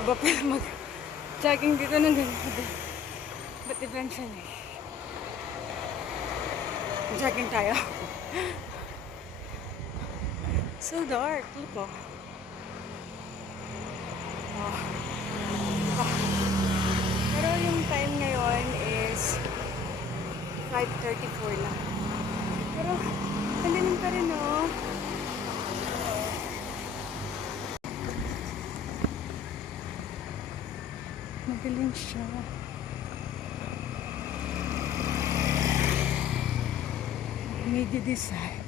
Aba pa mag-jogging dito ng ganito. But eventually, jogging tayo. So dark. Look po. Oh. Oh. Pero yung time ngayon is 5:34 lang. Pero, kandinin pa rin, oh. Magaling siya. Made you decide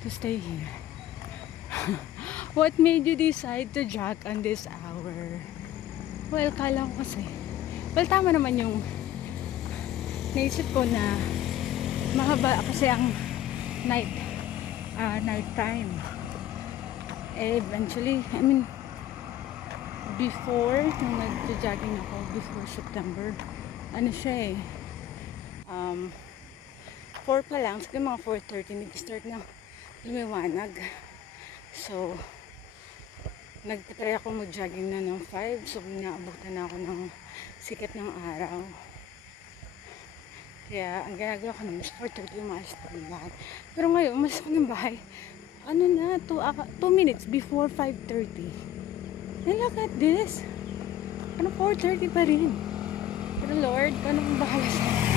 to stay here? What made you decide to jog on this hour? Well, kala ko kasi. Well, tama naman yung naisip ko na mahaba kasi ang night time. Eventually, I mean, before, nung nag-jogging ako, before September, ano siya 4 pa lang, siguro mga 4:30, nag-start na lumiwanag. So, nagtry ako mag-jogging na ng 5, so naabutan na ako ng sikat ng araw. Kaya, ang ginagawa ko naman, 4:30 umalis pa ng bahay. Pero ngayon, umalis ko ng bahay, ano na, 2 minutes before 5:30. And look at this. 4:30 pa rin. Pero Lord, paano kung bahala sa akin?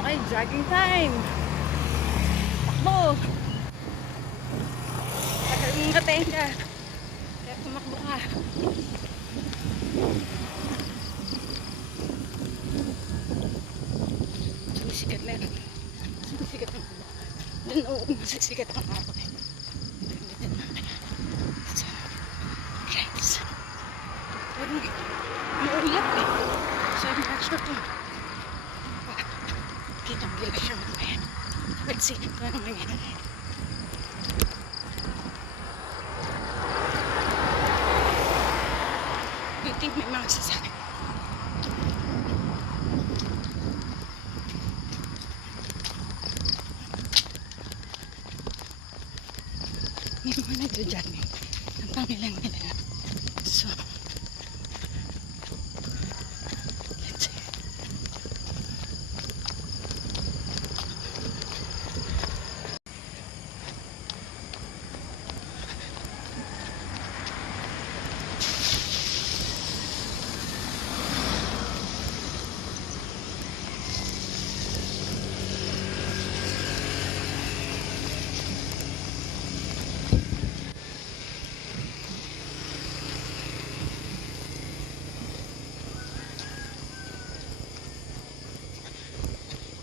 Okay, jogging time. Takbo. Tagal mong katenga. Kaya tumakbo ka. Sumisikat na yun. Sumisikat na yun. Doon, oo, masisikat ang araw. Pero maulap eh. So I'm not sure kung kitang gila siya mamaya. Let's see kung ano nangyari. You think may mga sasakit? May mga nagja-jogging. Ang pangilan nila. So, let's see.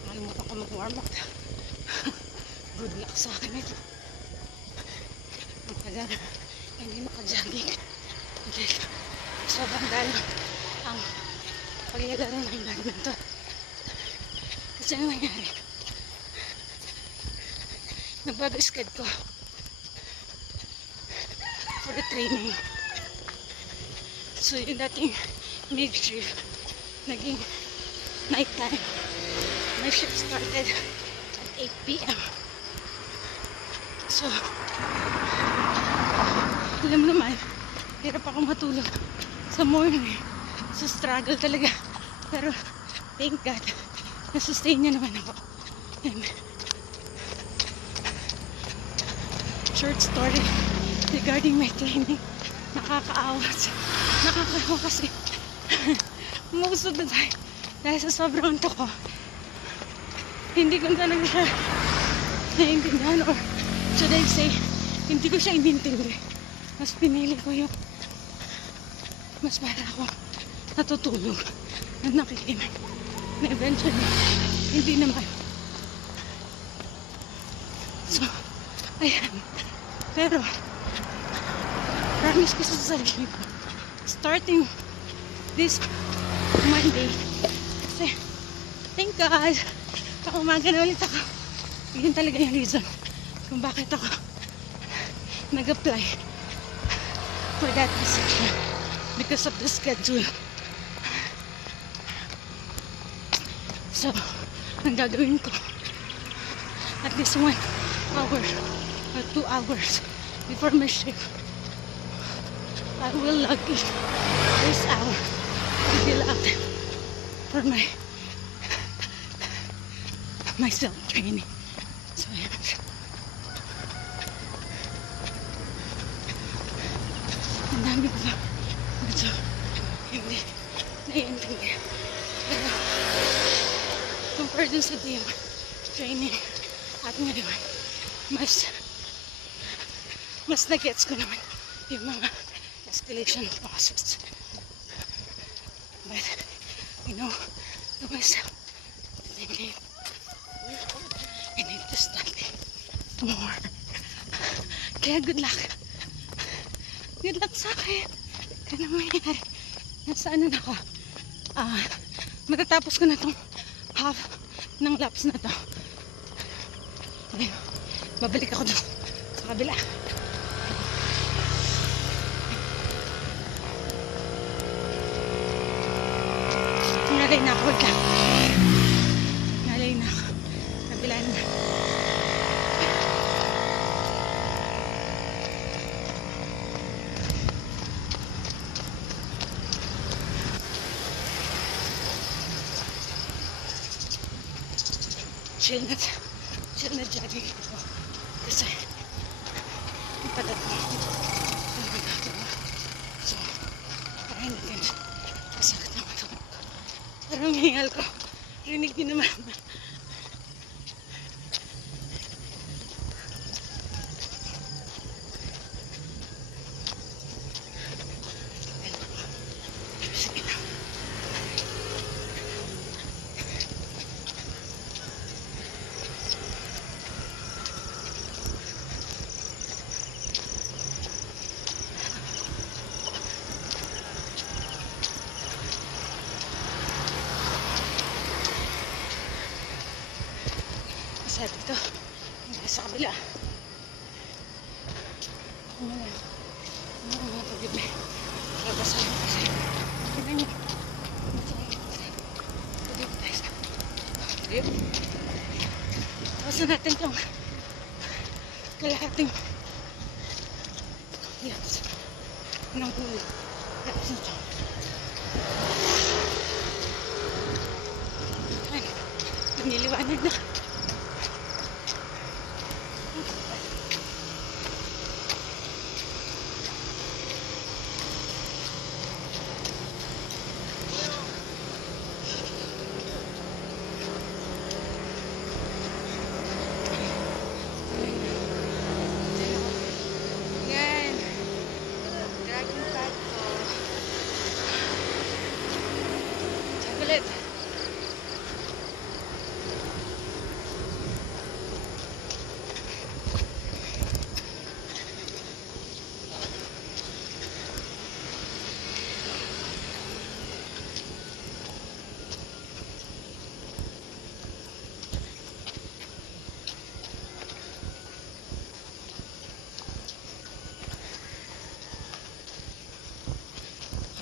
Nakalimutan ko mag-warm up. Good luck sa akin ito. Ang tagal, hindi maka-jogging. Okay. Sobrang dalo ang paglalaro ng badminton. Kasi ano nangyari? Nagbago sked ko for the training. So yung dating mid-shift, naging night time. My shift started at 8 p.m. So, alam naman, hirap ako matulog sa morning. So, struggle talaga. Pero, thank God, nasustain niya naman ako. And, short story regarding my training. Nakakaawa kasi umusod na tayo dahil sa sobrang antok ko. Hindi ko talaga siya naiintindihan, or should I say, hindi ko siya inintindi. Mas pinili ko yung mas para ako natutulog at nakikinig na eventually hindi naman. So, ayan. Pero promise ko sa sarili ko, starting this Monday, kasi thank God umaga na ulit ako. Yun talaga yung reason kung bakit ako nag-apply for that position, because of the schedule. So, ang gagawin ko, at least 1 hour or 2 hours before my shift, I will log in this hour to fill out for my self-training. So, ayan. Ang dami ko ba? Medyo hindi naiintindihan. Pero, compared dun sa gym training at ngayon, mas na-gets ko naman yung mga escalation process. But, you know, to myself, I need to study more. Kaya good luck. Good luck sa akin. Kaya na mangyayari. Nasa ano na ako. Matatapos ko na tong half ng laps na to. Ayun. Babalik ako doon sa kabila. Nalay na ako. Wait lang. Nalay na ako. Kabila na. Chill na jogging ako. Kasi, yung palat ko, ang magagawa. So, try natin. Masakit naman ako. Pero ang hingal ko, rinig din naman. Sige na. Sabi ito, sa kabila. Ano lang, ano ang mga pag-ibig. Kabasahin ko kasi. Tignan niyo. Dito tayo sa. Dito. Tawasan natin itong kalahating laps ng huli. Laps na ito. Ay, naniliwanag na. Ulit.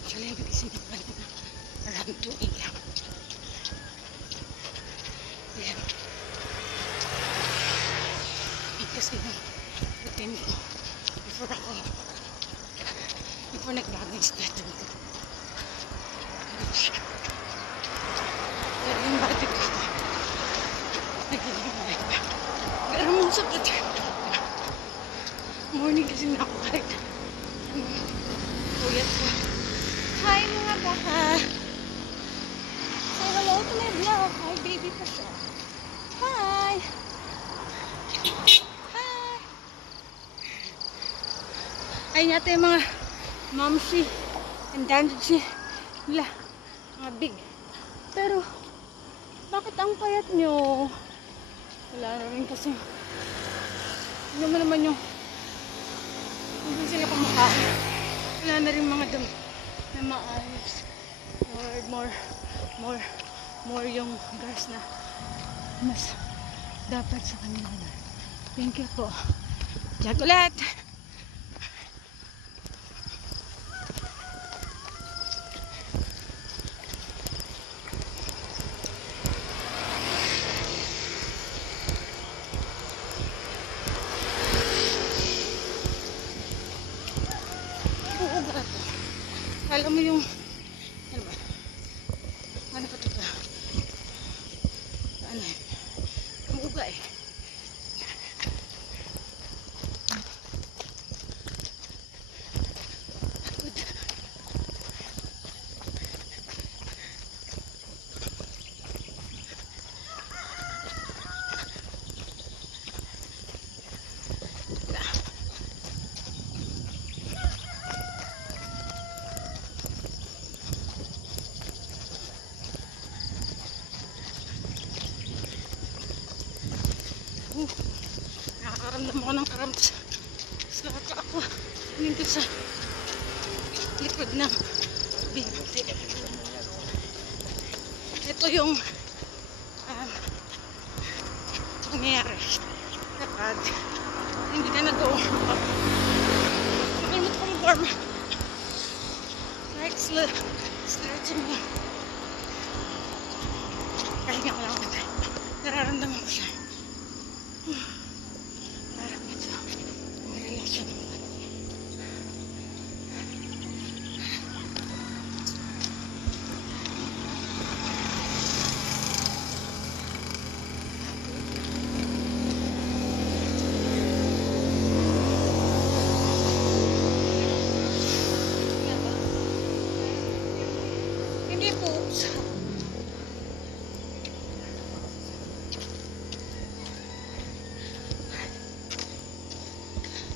Actually, I've been sitting around 2 a.m. Yeah. Kasi yung routine ko before nagbago yung schedule ko. Pero yung body ko nagiging pa. Pero mong sakit. Morning kasi na ako kahit puyat ko. Hi mga baka! Say hello to my vlog. Hi baby pa siya. Hi! Hi! Ayun yata yung mga momsi and dandaji nila. Mga big. Pero, bakit ang payat nyo? Wala na rin kasi. Hindi mo naman yung hindi sila kumakain. Wala na rin mga dumi na maayos. More yung girls na mas dapat sa kanila na. Thank you po. Jag ulit! Uugat. mo yung, ano ba? Ano pa ito ba? Ano eh? Umuga eh. Pagod. Nakakaramdam ako ng cramps sa ako nito sa likod ng binti. Ito yung nangyayari kapag hindi ka nag-go makamot kong warm like stretching mo kahinga ko lang natin nararamdaman ko siya. Parang ito relax siya. Hindi po.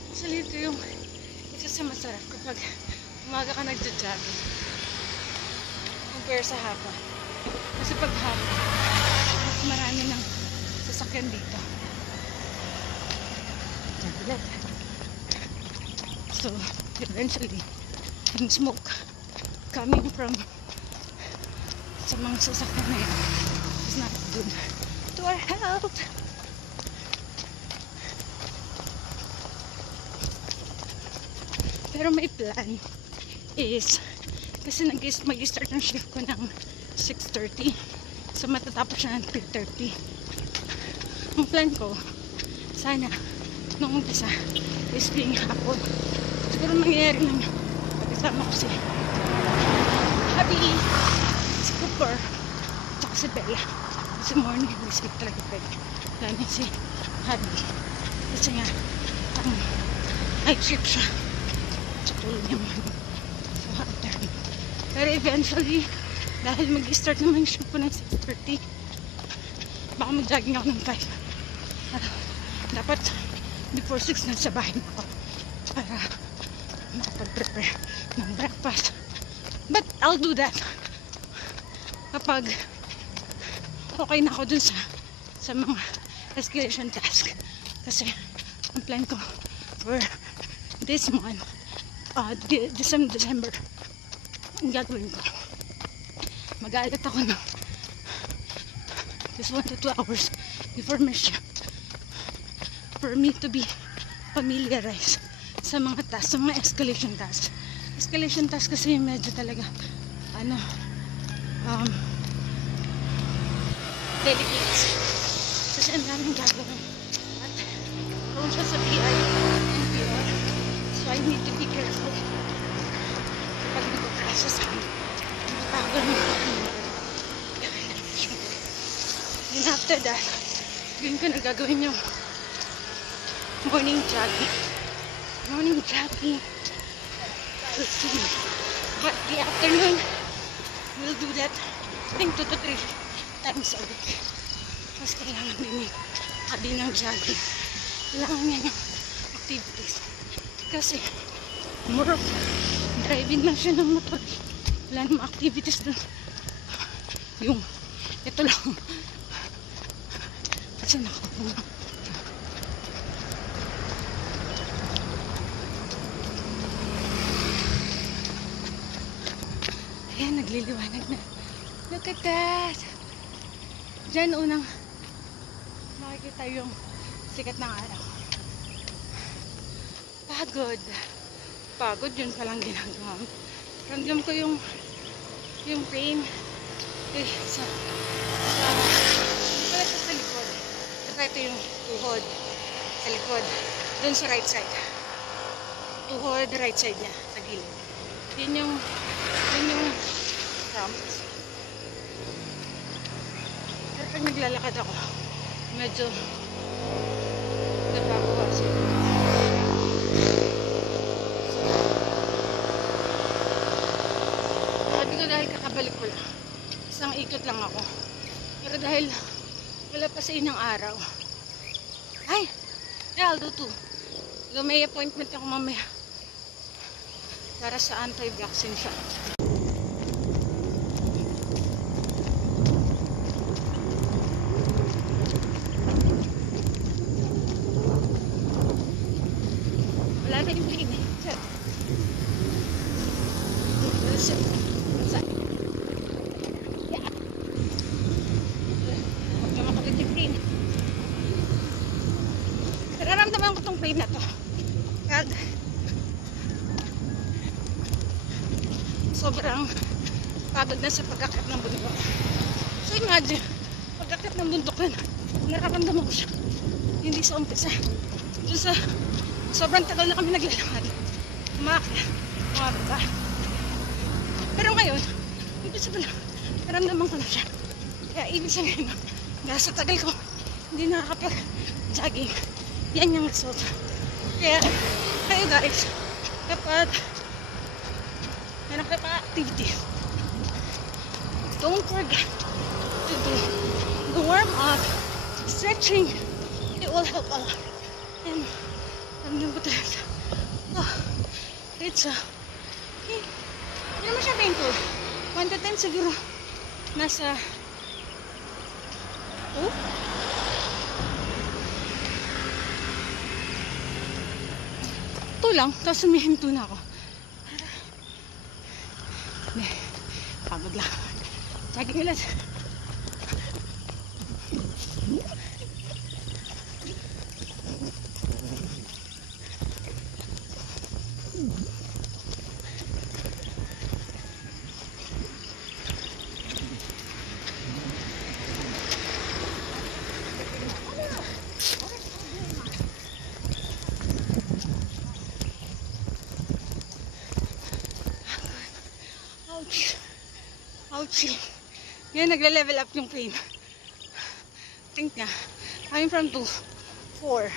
Actually, ito yung isa sa masarap kapag umaga ka nagja-jogging compare sa hapon. Kasi pag hapon, mas marami ng sasakyan dito. Jagulat. So, eventually, yung smoke coming from sa mga sasakyan na yan is not good to our health. Pero may plan is kasi mag-start ng shift ko ng 6:30 so matatapos siya ng 3:30. Ang plan ko sana nung umpisa is being hapon. Siguro mangyayari lang pag-isama ko si Habi, si Cooper, tsaka si Bella. Kasi morning sleep talaga pwede. Lalo si Habi kasi nga night shift siya. Tulog niya morning. So, after. Pero eventually, dahil mag-start naman yung show ko ng 6:30, baka mag-jogging ako ng 5. Dapat, before 6 na sa bahay ako para makapag-prepare ng breakfast. But, I'll do that kapag okay na ako dun sa mga escalation task. Kasi, ang plan ko for this month, December, ang gagawin ko, mag-aalat ako ng just 1 to 2 hours before my shift for me to be familiarized sa mga tasks, sa mga escalation tasks. Escalation tasks kasi medyo talaga delicate kasi ang daming gagawin at kung siya sa PI NPR, so I need to be careful pag nag-process ako. Tagal mo ako. And after that, yun ko na gagawin yung morning jogging. Morning jogging. But the afternoon, we'll do that I think 2 to 3 times a week. Mas kailangan din yung Habi ng jogging. Kailangan niya yung activities. Kasi more of driving lang siya ng motor. Wala namang activities doon. Yung ito lang. Kasi nakapuna. Ayan, nagliliwanag na. Look at that! Diyan unang makikita yung sikat ng araw. Pagod. Pagod, yun palang ginagawa. Ramdam ko yung pain sa likod. Ito yung tuhod sa likod. Doon sa right side. Tuhod, right side niya, sa gilid. Yun yung Yun yung prompts. Pero pag naglalakad ako, medyo nababawasan. Sabi ko dahil kakabalik ko lang. Isang ikot lang ako. Pero dahil wala pa sa inang araw. Ay! Yeah, I'll do too. May appointment ako mamaya. Para sa anti-vaccine shot. Wala na yung plane eh. Sir. Yeah. Huwag ka makalit yung plane. Nararamdaman ko tong plane na to. Kag sobrang pagod na sa pagkakit ng bundok. So imagine, pagkakit ng bundok na nararamdaman ko siya. Hindi sa umpisa. Doon sa sobrang tagal na kami naglalakad. Umakyat, bumababa. Pero ngayon, ibig sabihin, naramdaman ko na siya. Kaya ibig sabihin, dahil sa tagal ko, hindi nakakapag-jogging. Yan yung result. Kaya, kayo guys, kapag meron kayo pa activity, don't forget to do the warm-up, stretching. It will help a lot. And, ramdam ko talaga. Oh, it's hindi naman siya painful. 1 to 10 siguro. Nasa, oh? Ito lang, tapos sumihinto na ako. Hindi, pagod lang. Jogging ulit. Ouch. Ouch. Ngayon nagle-level up yung pain. Think niya. Coming from 2, 4.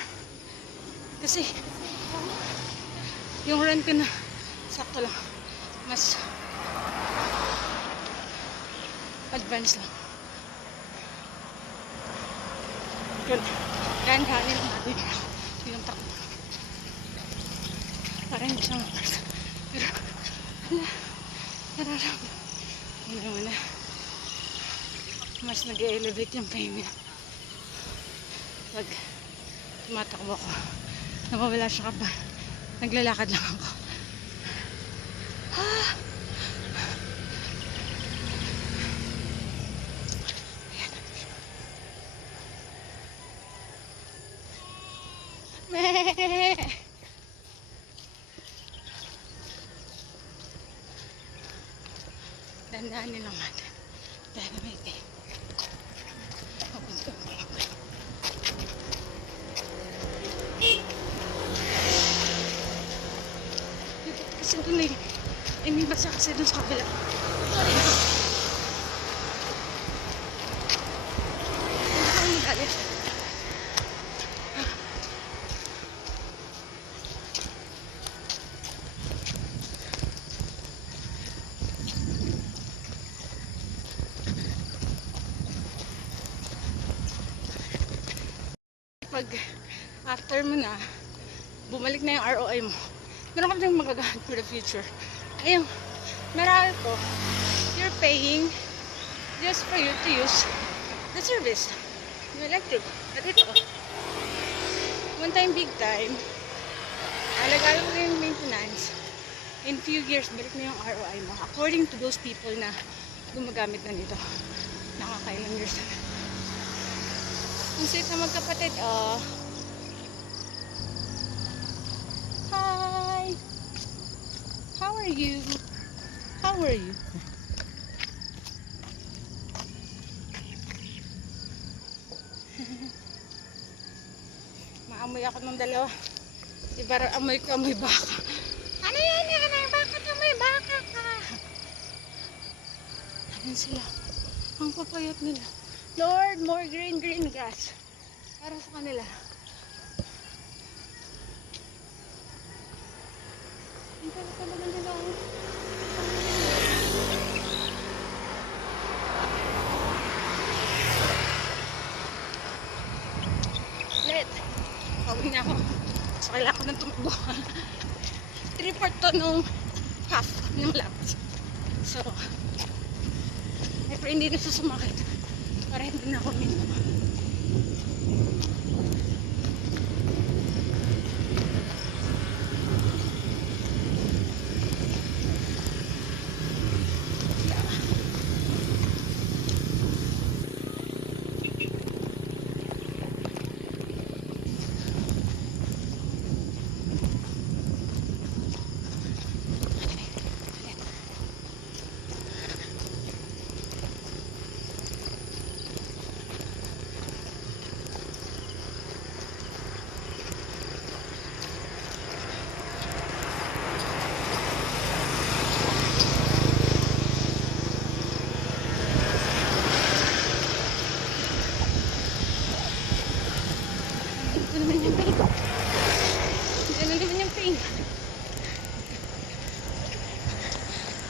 Kasi yung run ko na sakto lang. Mas advance lang. Good. Gan-ganin ang natin. Yung takbo. Parang hindi siya mapasa. Pero, hala. Nararamdaman. Hindi naman na. Mas nag-elevate yung pain niya. Pag tumatakbo ako, nawawala siya kapag naglalakad lang ako. Ah! Meh! Dandanin lang natin. Dahil may pain. Kasi doon na yun. May basa kasi doon sa kabila. Sorry na. Hindi ako magalit. Pag after mo na, bumalik na yung ROI mo. Meron ka din magagamit for the future. Ayun, meron ko, you're paying just for you to use the service, yung electric. At ito, one time, big time, alagaan mo yung maintenance. In few years, balik na yung ROI mo. According to those people na gumagamit na nito. Nakakailang years na. Ang sweet na magkapatid, Hi! How are you? How are you? Maamoy ako ng dalawa. Di ba amoy ko amoy baka? Ano yan? Yan ay baka, amoy baka ka. Yan sila. Ang papayat nila. Lord, more green grass. Para sa kanila. Ang talaga nila. Let. Pawin na ako. So, kailangan ko nang tumakbo. 3/4 to nung half ng laps. So, may pray hindi na susumakit para hindi na ako minum.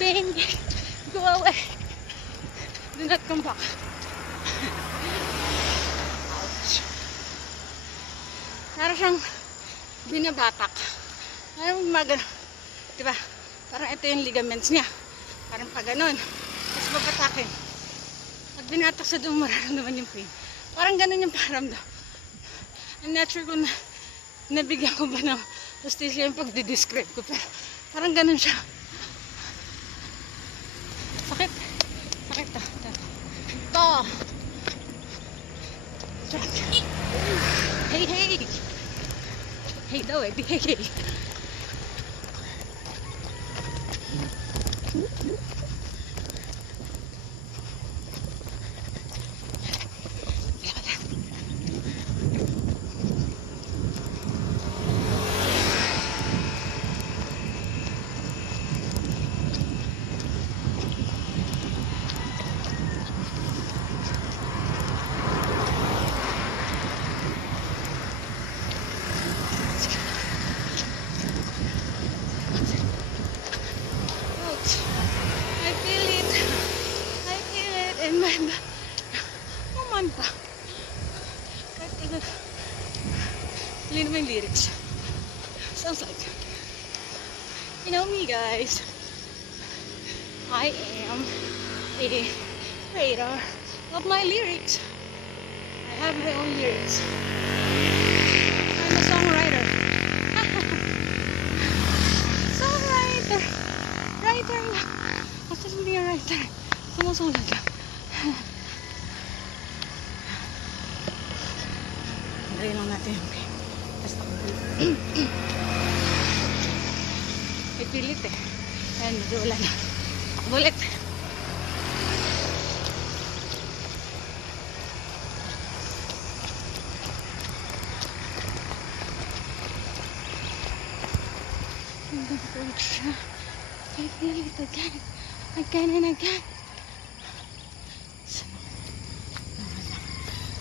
Pain, go away. Do not come back. Ouch. Parang siyang binabatak. Parang diba? Parang ito yung ligaments niya. Parang pa ganun. Tapos babatakin. Pag binatak sa doon, mararamdaman yung pain. Parang ganun yung paramdam. I'm not sure kung nabigyan ko ba ng hostility yung pagdi-describe ko. Pero parang ganun siya. Sakit. Sakit to. Ito. Hey, hey. Hey daw eh. Hey, hey. Kumanta. Kahit hindi naman yung lyrics. Sounds like, you know me guys, I am a creator of my lyrics. I have my own lyrics. I'm a songwriter. Songwriter. Writer lang. Actually hindi yung writer. Sumusulat lang. Lagay lang natin yung pain. Basta may pilit eh. Ayan, medyo wala na. Bulit. I feel it again. Again and again.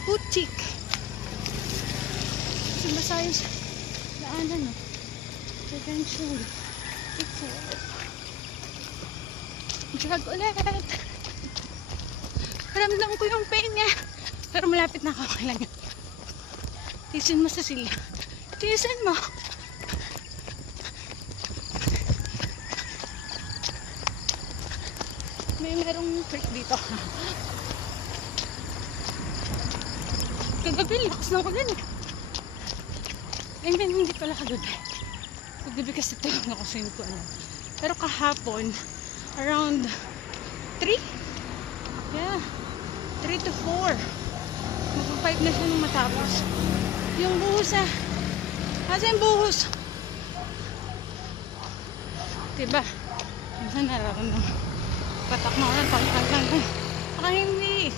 Putik. Basa yung daanan, no? Eventually, it's all. Drag ulit. Ramdam ko yung pain niya. Pero malapit na ako. Kailan yun. Tiisin mo sa sila. Tiisin mo. Merong creek dito. Kagabi, lakas ng ulan eh. I mean, hindi pala kagabi. Kagabi kasi tulog ako sa hindi ko alam. Pero kahapon, around 3? Yeah. 3 to 4. Mag-5 na siya nung matapos. Yung buhos ah. Kasi yung buhos. Diba? Minsan nararamdaman. Patak na ulan, pagkaglan. Saka hindi.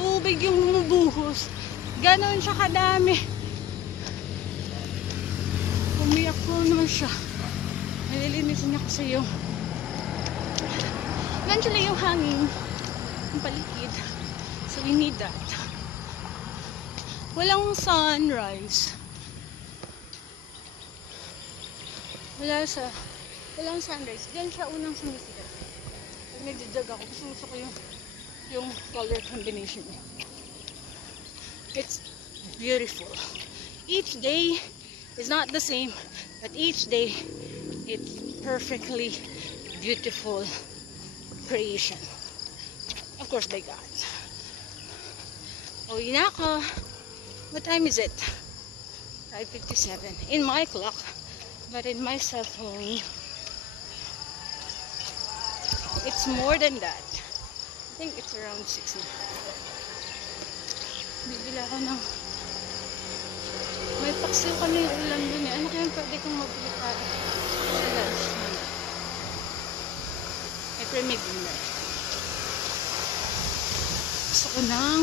Tubig yung bumubuhos. Ganon siya kadami. Umiyak ko naman siya. Nalilinisin niya kasi yung eventually yung hangin We need that. Walang sunrise. Walang sunrise. Diyan siya unang sumisikat. Pag nagja-jog ako, gusto ko yung color combination niya. It's beautiful. Each day is not the same, but each day it's perfectly beautiful creation. Of course, by God. Uwi na ako. What time is it? 5:57. In my clock, but in my cell phone, it's more than that. I think it's around 6 na. Bibili ako ng... May paksiw kami yung ulan dun eh. Ano kaya pwede kong mabili para sa lunch naman? May premium dinner. Gusto ko ng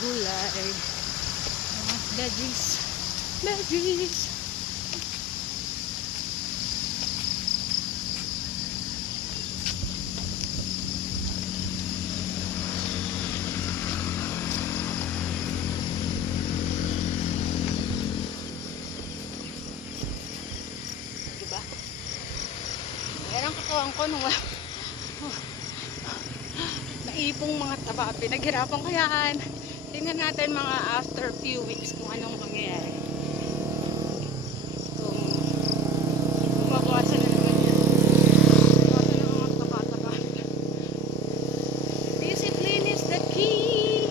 gulay. Veggies. Veggies. Diba? Yan ang kakawang ko nung naipong mga taba. Pinaghirapan ko yan. Tingnan natin mga after few weeks kung anong mangyayari. Kung mabawasan na naman yan. Mabawasan na mga taba-taba. Discipline is the key.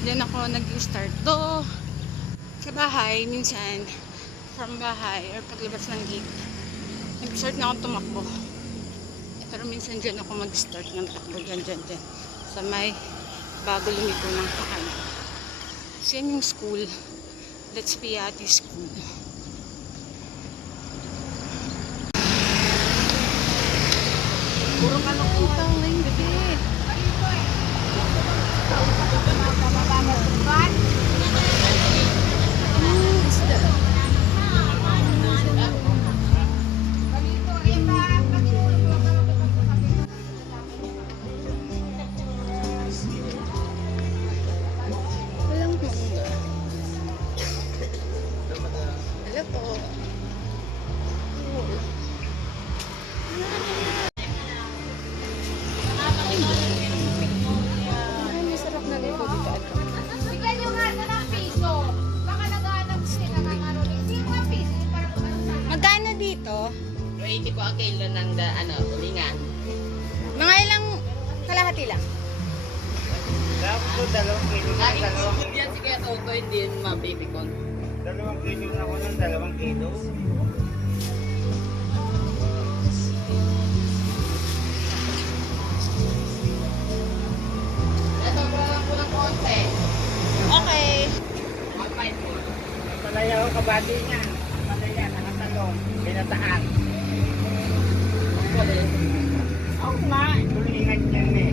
Diyan ako nag-start to sa bahay. Minsan from bahay or paglabas ng gate nag-start na ako tumakbo, pero minsan dyan ako mag-start ng takbo dyan sa may bago lumiko ng kahanan. So yan yung school. That's Piatti School. Puro kalokohan ngayong gabi. Walang mangga. Hello po. Ay, masarap na rin po dito. Bigyan nyo nga na ng piso. Baka naghanap sila ng ano. Hindi mga piso. Para Magkano dito? 80 po ang kilo ng tulingan. Mga ilang kalahati lang? Dapat po, 2 kilo na, Laging bubog yan si Kuya Toto, hindi yun mabibikon. 2 kilo na ako ng 2 kilo. Ito po lang po ng konti. Okay. Mag-5 po. Palaya ko kabati niya. Palaya, nakatalong, binataan. Ang kulit. Oo nga, tulingan niyan eh.